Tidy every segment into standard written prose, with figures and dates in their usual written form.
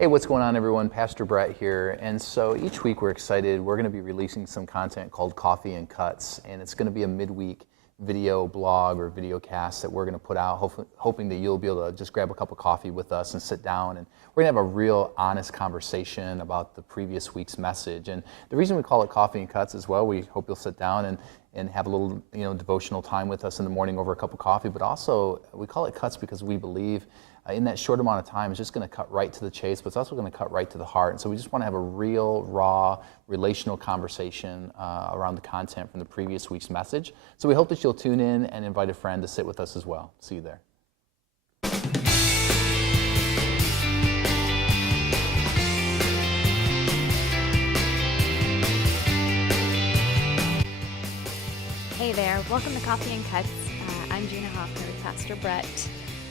Hey, what's going on, everyone? Pastor Brett here. And so each week we're excited. We're going to be releasing some content called Coffee and Cuts, and it's going to be a midweek video blog or video cast that we're going to put out, hoping that you'll be able to just grab a cup of coffee with us and sit down, and we're going to have a real honest conversation about the previous week's message. And the reason we call it Coffee and Cuts as well, we hope you'll sit down and have a little devotional time with us in the morning over a cup of coffee, but also we call it Cuts because we believe in that short amount of time, it's just going to cut right to the chase, but it's also going to cut right to the heart. And so we just want to have a real, raw, relational conversation around the content from the previous week's message. So we hope that you'll tune in and invite a friend to sit with us as well. See you there. Hey there, welcome to Coffee and Cuts. I'm Gina Hoffner with Pastor Brett.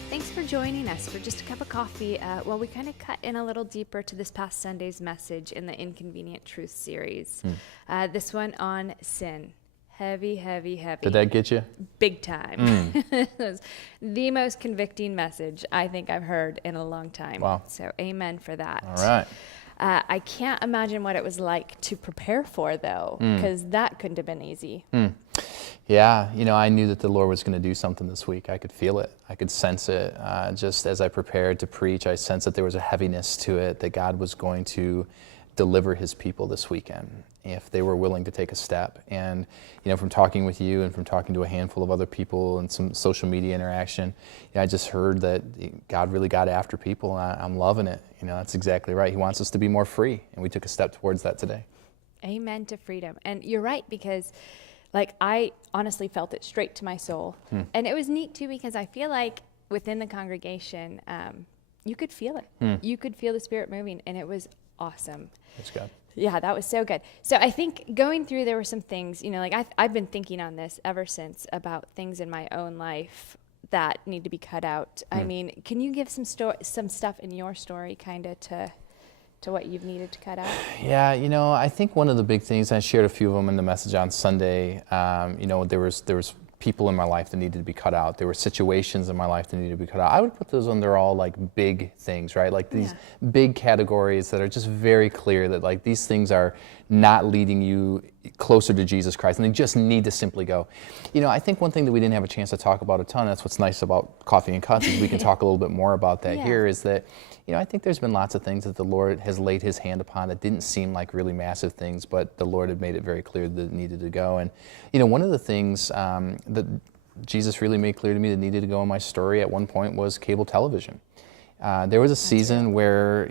Thanks for joining us for just a cup of coffee while we kind of cut in a little deeper to this past Sunday's message in the Inconvenient Truths series. This one on sin. Heavy. Did that get you? Big time. It was the most convicting message I think I've heard in a long time. Wow. So amen for that. All right. I can't imagine what it was like to prepare for, though, because that couldn't have been easy. Yeah, I knew that the Lord was going to do something this week. I could feel it. I could sense it. Just as I prepared to preach, I sensed that there was a heaviness to it, that God was going to deliver his people this weekend if they were willing to take a step. And, from talking with you and from talking to a handful of other people and some social media interaction, I just heard that God really got after people, and I'm loving it. That's exactly right. He wants us to be more free, and we took a step towards that today. Amen to freedom. And you're right, because I honestly felt it straight to my soul. And it was neat too, because I feel like within the congregation, you could feel it. You could feel the Spirit moving, and it was awesome. Praise God. Yeah, that was so good. So I think going through, there were some things, I've been thinking on this ever since about things in my own life that need to be cut out. I mean, can you give some stuff in your story kind of to what you've needed to cut out? Yeah, I think one of the big things, I shared a few of them in the message on Sunday, there was people in my life that needed to be cut out. There were situations in my life that needed to be cut out. I would put those under all big things, right? These big categories that are just very clear that these things are not leading you closer to Jesus Christ, and they just need to simply go. I think one thing that we didn't have a chance to talk about a ton, that's what's nice about Coffee and Cuts, is we can talk a little bit more about that here, is that, I think there's been lots of things that the Lord has laid his hand upon that didn't seem like really massive things, but the Lord had made it very clear that it needed to go. And, one of the things that Jesus really made clear to me that needed to go in my story at one point was cable television. There was a season where,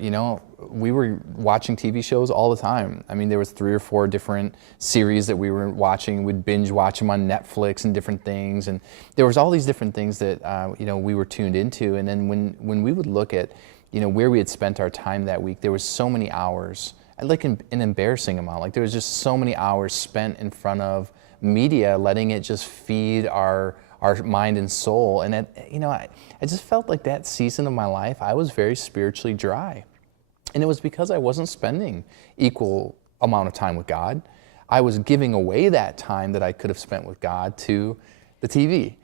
we were watching TV shows all the time. I mean, there was 3 or 4 different series that we were watching. We'd binge watch them on Netflix and different things. And there was all these different things that, we were tuned into. And then when we would look at, where we had spent our time that week, there was so many hours, an embarrassing amount. There was just so many hours spent in front of media, letting it just feed our mind and soul. And I just felt like that season of my life, I was very spiritually dry. And it was because I wasn't spending equal amount of time with God. I was giving away that time that I could have spent with God to the TV.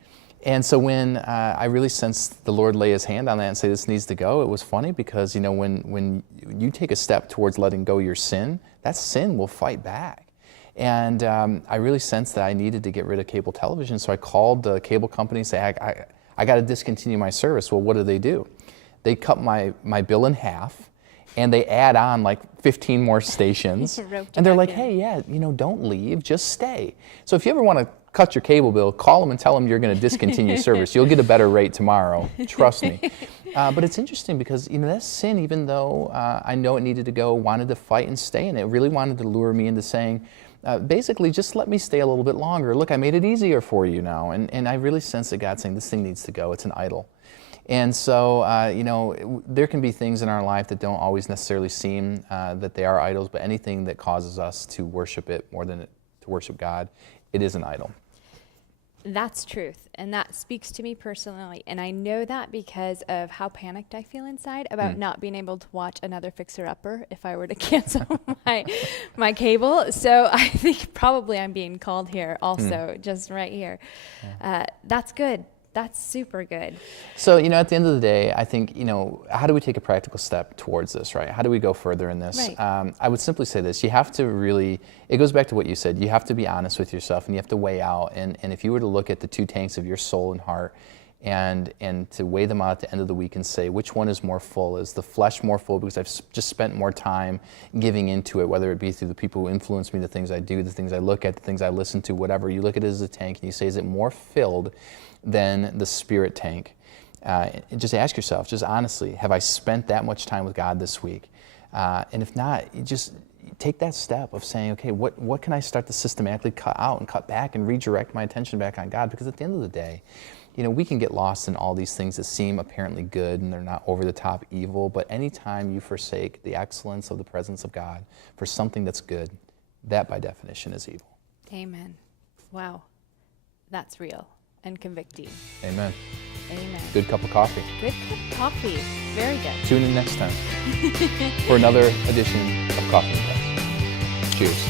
And so when I really sensed the Lord lay his hand on that and say, this needs to go, it was funny because, when you take a step towards letting go your sin, that sin will fight back. And I really sensed that I needed to get rid of cable television. So I called the cable company and said, I got to discontinue my service. Well, what do? They cut my bill in half, and they add on 15 more stations. And they're like, hey, don't leave, just stay. So if you ever want to cut your cable bill, call them and tell them you're going to discontinue service. You'll get a better rate tomorrow, trust me. But it's interesting because, that sin, even though I know it needed to go, wanted to fight and stay in it, really wanted to lure me into saying, basically, just let me stay a little bit longer. Look, I made it easier for you now. And I really sense that God saying, this thing needs to go. It's an idol. And so, there can be things in our life that don't always necessarily seem that they are idols, but anything that causes us to worship it more than to worship God, it is an idol. That's truth, and that speaks to me personally, and I know that because of how panicked I feel inside about not being able to watch another fixer-upper if I were to cancel my cable. So I think probably I'm being called here also, just right here. That's good. That's super good. So, at the end of the day, I think, how do we take a practical step towards this, right? How do we go further in this? Right. I would simply say this. You have to really, it goes back to what you said. You have to be honest with yourself, and you have to weigh out. And if you were to look at the two tanks of your soul and heart, and to weigh them out at the end of the week and say, which one is more full? Is the flesh more full because I've just spent more time giving into it, whether it be through the people who influence me, the things I do, the things I look at, the things I listen to, whatever. You look at it as a tank and you say, is it more filled than the spirit tank? And just ask yourself, just honestly, have I spent that much time with God this week? And if not, you just take that step of saying, okay, what can I start to systematically cut out and cut back and redirect my attention back on God? Because at the end of the day, we can get lost in all these things that seem apparently good and they're not over the top evil, but anytime you forsake the excellence of the presence of God for something that's good, that by definition is evil. Amen. Wow. That's real and convicting. Amen. Amen. Good cup of coffee. Good cup of coffee. Very good. Tune in next time for another edition of Coffee and Cups. Cheers.